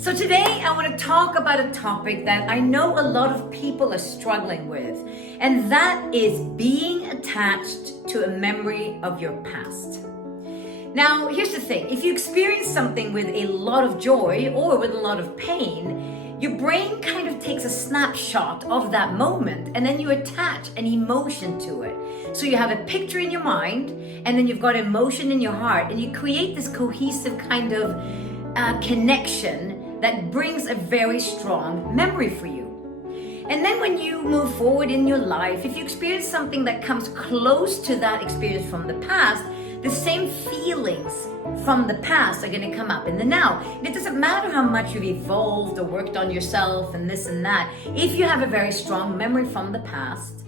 So today I want to talk about a topic that I know a lot of people are struggling with, and that is being attached to a memory of your past. Now, here's the thing. If you experience something with a lot of joy or with a lot of pain, your brain kind of takes a snapshot of that moment and then you attach an emotion to it. So you have a picture in your mind and then you've got emotion in your heart and you create this cohesive kind of connection that brings a very strong memory for you. And then when you move forward in your life, if you experience something that comes close to that experience from the past, the same feelings from the past are going to come up in the now. And it doesn't matter how much you've evolved or worked on yourself and this and that. If you have a very strong memory from the past,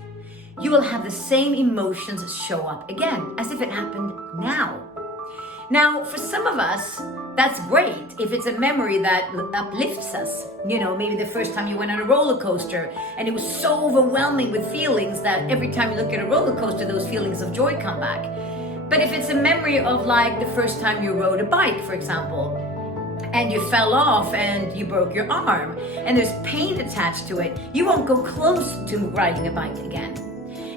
you will have the same emotions show up again, as if it happened now. Now, for some of us, that's great if it's a memory that uplifts us. You know, maybe the first time you went on a roller coaster and it was so overwhelming with feelings that every time you look at a roller coaster, those feelings of joy come back. But if it's a memory of like the first time you rode a bike, for example, and you fell off and you broke your arm and there's pain attached to it, you won't go close to riding a bike again.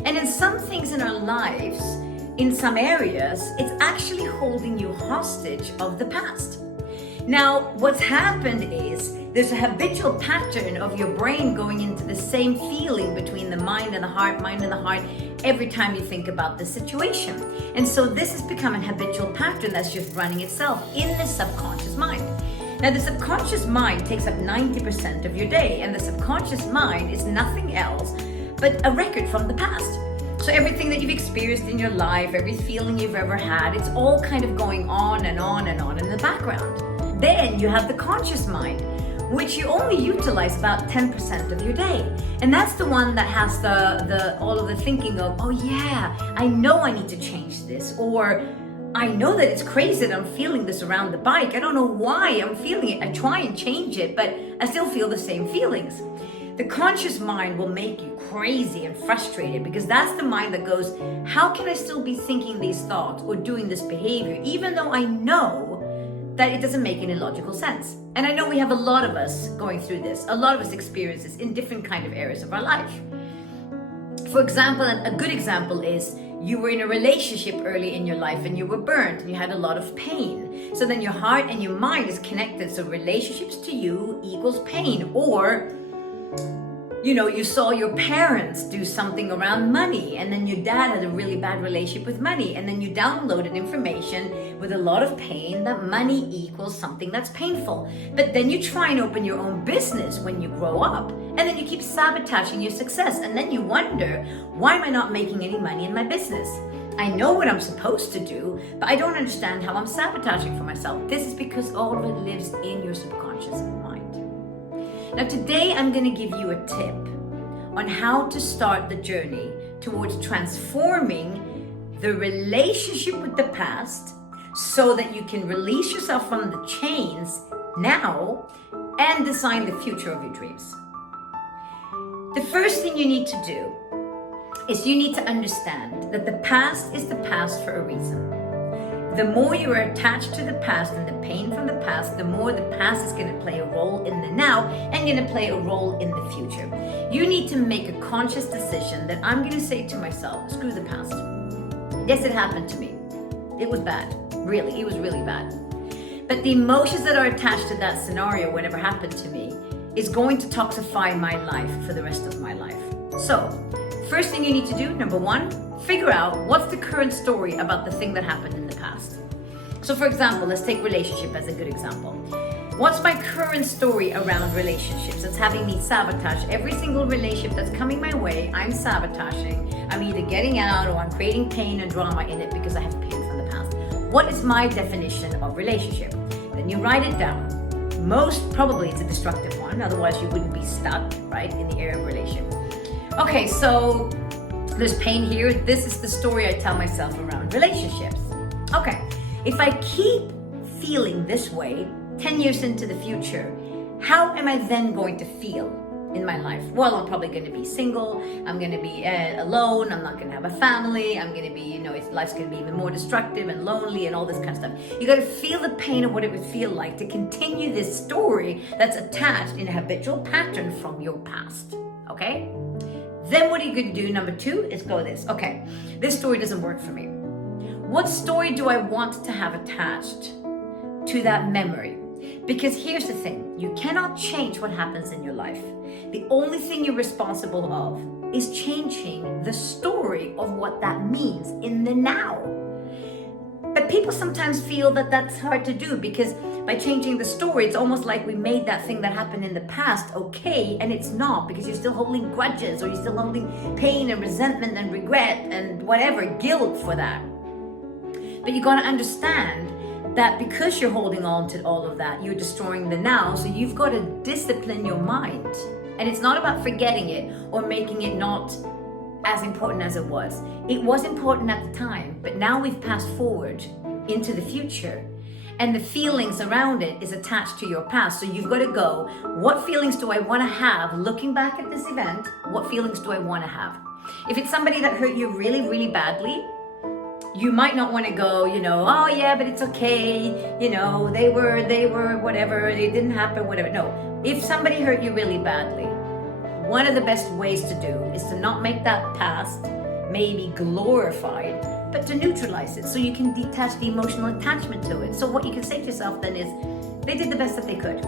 And in some things in our lives, in some areas, it's actually holding you hostage of the past. Now, what's happened is there's a habitual pattern of your brain going into the same feeling between the mind and the heart, every time you think about the situation. And so this has become an habitual pattern that's just running itself in the subconscious mind. Now, the subconscious mind takes up 90% of your day, and the subconscious mind is nothing else but a record from the past. So everything that you've experienced in your life, every feeling you've ever had, it's all kind of going on and on and on in the background. Then you have the conscious mind, which you only utilize about 10% of your day. And that's the one that has the all of the thinking of, oh yeah, I know I need to change this, or I know that it's crazy that I'm feeling this around the bike. I don't know why I'm feeling it. I try and change it, but I still feel the same feelings. The conscious mind will make you crazy and frustrated because that's the mind that goes, how can I still be thinking these thoughts or doing this behavior, even though I know that it doesn't make any logical sense? And I know we have a lot of us going through this. A lot of us experience this in different kind of areas of our life. For example, a good example is you were in a relationship early in your life and you were burnt and you had a lot of pain. So then your heart and your mind is connected. So relationships to you equals pain. Or you know, you saw your parents do something around money and then your dad had a really bad relationship with money, and then you downloaded information with a lot of pain that money equals something that's painful. But then you try and open your own business when you grow up, and then you keep sabotaging your success, and then you wonder, why am I not making any money in my business? I know what I'm supposed to do, but I don't understand how I'm sabotaging for myself. This is because all of it lives in your subconscious mind. Now today I'm going to give you a tip on how to start the journey towards transforming the relationship with the past so that you can release yourself from the chains now and design the future of your dreams. The first thing you need to do is you need to understand that the past is the past for a reason. The more you are attached to the past and the pain from the past, the more the past is going to play a role in the now and going to play a role in the future. You need to make a conscious decision that I'm going to say to myself, screw the past. Yes, it happened to me. It was bad. Really, it was really bad. But the emotions that are attached to that scenario, whatever happened to me, is going to toxify my life for the rest of my life. So, first thing you need to do, number one, figure out what's the current story about the thing that happened in the past. So for example, let's take relationship as a good example. What's my current story around relationships that's having me sabotage every single relationship that's coming my way? I'm sabotaging. I'm either getting out or I'm creating pain and drama in it because I have pain from the past. What is my definition of relationship? Then you write it down. Most probably it's a destructive one, otherwise you wouldn't be stuck, right, in the area of relationship. Okay, so there's pain here. This is the story I tell myself around relationships. Okay, if I keep feeling this way 10 years into the future, how am I then going to feel? in my life? Well, I'm probably going to be single. I'm going to be alone. I'm not going to have a family. I'm going to be, life's going to be even more destructive and lonely and all this kind of stuff. You got to feel the pain of what it would feel like to continue this story that's attached in a habitual pattern from your past. Okay? Then what are you going to do? Number 2 is go this. Okay, this story doesn't work for me. What story do I want to have attached to that memory? Because here's the thing, you cannot change what happens in your life. The only thing you're responsible of is changing the story of what that means in the now. But people sometimes feel that that's hard to do, because by changing the story, it's almost like we made that thing that happened in the past okay, and it's not, because you're still holding grudges, or you're still holding pain and resentment and regret and whatever, guilt for that. But you got to understand that because you're holding on to all of that, you're destroying the now. So you've got to discipline your mind. And it's not about forgetting it or making it not as important as it was. It was important at the time, but now we've passed forward into the future. And the feelings around it is attached to your past. So you've got to go, what feelings do I want to have looking back at this event? What feelings do I want to have? If it's somebody that hurt you really, really badly, you might not want to go, oh yeah, but it's okay, they were whatever, it didn't happen, whatever. No, if somebody hurt you really badly, one of the best ways to do is to not make that past maybe glorified, but to neutralize it so you can detach the emotional attachment to it. So what you can say to yourself then is, they did the best that they could.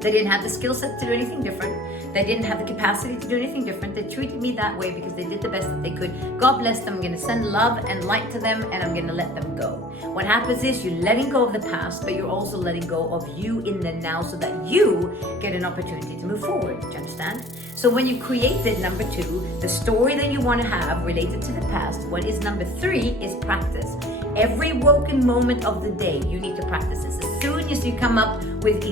They didn't have the skill set to do anything different. They didn't have the capacity to do anything different. They treated me that way because they did the best that they could. God bless them. I'm going to send love and light to them, and I'm going to let them go. What happens is you're letting go of the past, but you're also letting go of you in the now so that you get an opportunity to move forward. Do you understand? So when you created number 2, the story that you want to have related to the past, what is number 3 is practice. Every woken moment of the day, you need to practice this. As soon as you come up with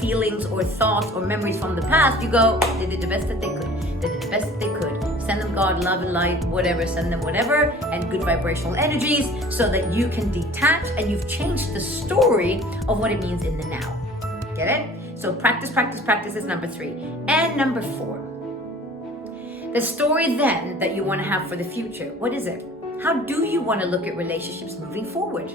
feelings or thoughts or memories from the past, you go, they did the best that they could. They did the best that they could. Send them God, love and light, whatever, send them whatever, and good vibrational energies so that you can detach and you've changed the story of what it means in the now. Get it? So practice, practice, practice is number 3. And number 4, the story then that you want to have for the future, what is it? How do you want to look at relationships moving forward?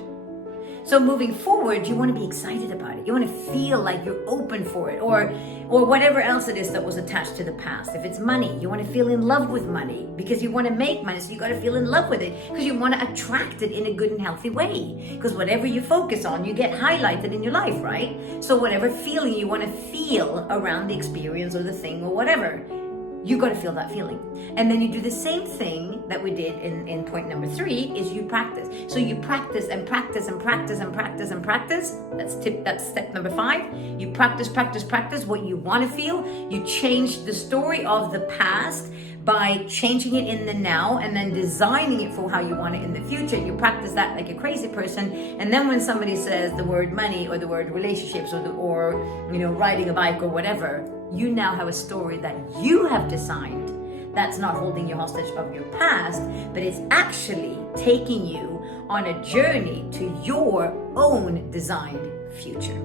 So moving forward, you want to be excited about it. You want to feel like you're open for it, or whatever else it is that was attached to the past. If it's money, you want to feel in love with money because you want to make money. So you got to feel in love with it because you want to attract it in a good and healthy way. Because whatever you focus on, you get highlighted in your life, right? So whatever feeling you want to feel around the experience or the thing or whatever, you got to feel that feeling. And then you do the same thing that we did in point number 3 is you practice. So you practice and practice and practice and practice and practice. That's step number 5. You practice, practice, practice what you want to feel. You change the story of the past by changing it in the now and then designing it for how you want it in the future. You practice that like a crazy person. And then when somebody says the word money or the word relationships or riding a bike or whatever, you now have a story that you have designed that's not holding you hostage of your past, but it's actually taking you on a journey to your own designed future.